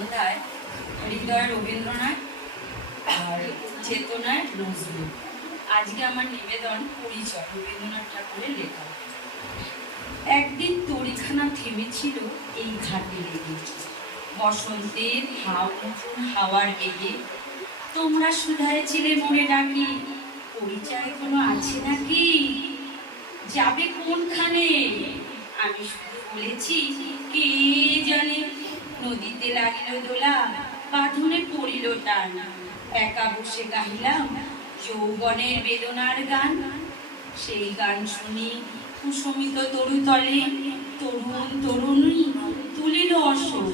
সন্ধ্যায় হৃদয় রবীন্দ্রনাথ আর চেতনায় নজরুল। আজকে আমার নিবেদন পরিচয় রবীন্দ্রনাথ ঠাকুরের লেখা। একদিন তরিখানা থেমেছিল এই ঘাটে লেগে, বসন্তের হাওয়ার বেগে। তোমরা শুধায় ছিলে মনে ডাকি, পরিচয় কোনো আছে নাকি? যাবে কোনখানে? আমি শুধু বলেছি কে জানে। নদীতে লাগিল দোলা, বাঁধনে পড়িল টান। একা বসে গাহিলাম যৌবনের বেদনার গান। সেই গান শুনি কুসুমিত তরুতলে তরুণ তরুণী তুলিল অশোক।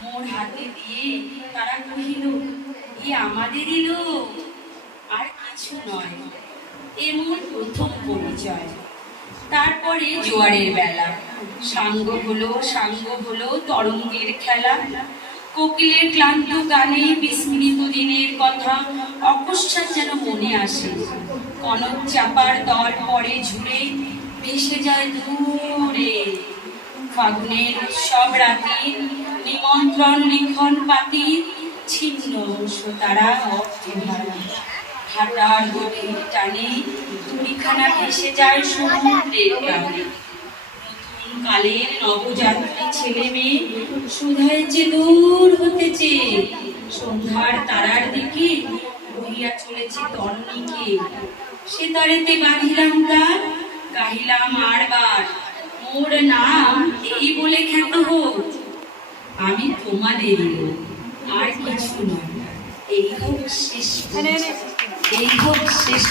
মোর হাতে দিয়ে তারা কহিল, এ আমাদেরই লোক, আর কিছু নয়। এমন প্রথম পরিচয়। তারপরে জোয়ারের বেলা, সাঙ্গ হলো তরঙ্গের খেলা। কোকিলের ক্লান্ত গানে বিস্মৃত দিনের কথা অকস্মাৎ যেন মনে আসে। কনক চাপার দল পরে ঝুড়ে ভেসে যায় দূরে। ফাগুনের উৎসব রাতে নিমন্ত্রণ লিখন পাতি, ছিন্ন তারা অর্থে ভরা। হাটার গভীর টানে তরিখানা ভেসে যায় সমুদ্রের প্রাণে। নতুন কালের নবযাত্রী ছেলে মেয়ে শুধাইছে দূর হতেছে। সন্ধ্যার তারার দিকে বহিয়া চলেছে তন্নিকে। সে তারেতে বাঁধিলাম তার, গাহিলাম আরবার, মোর নাম এই বলে খ্যাত হোক। আমি তোমাদেরই লোক, আর কিছু নয়। এই হোক শেষ।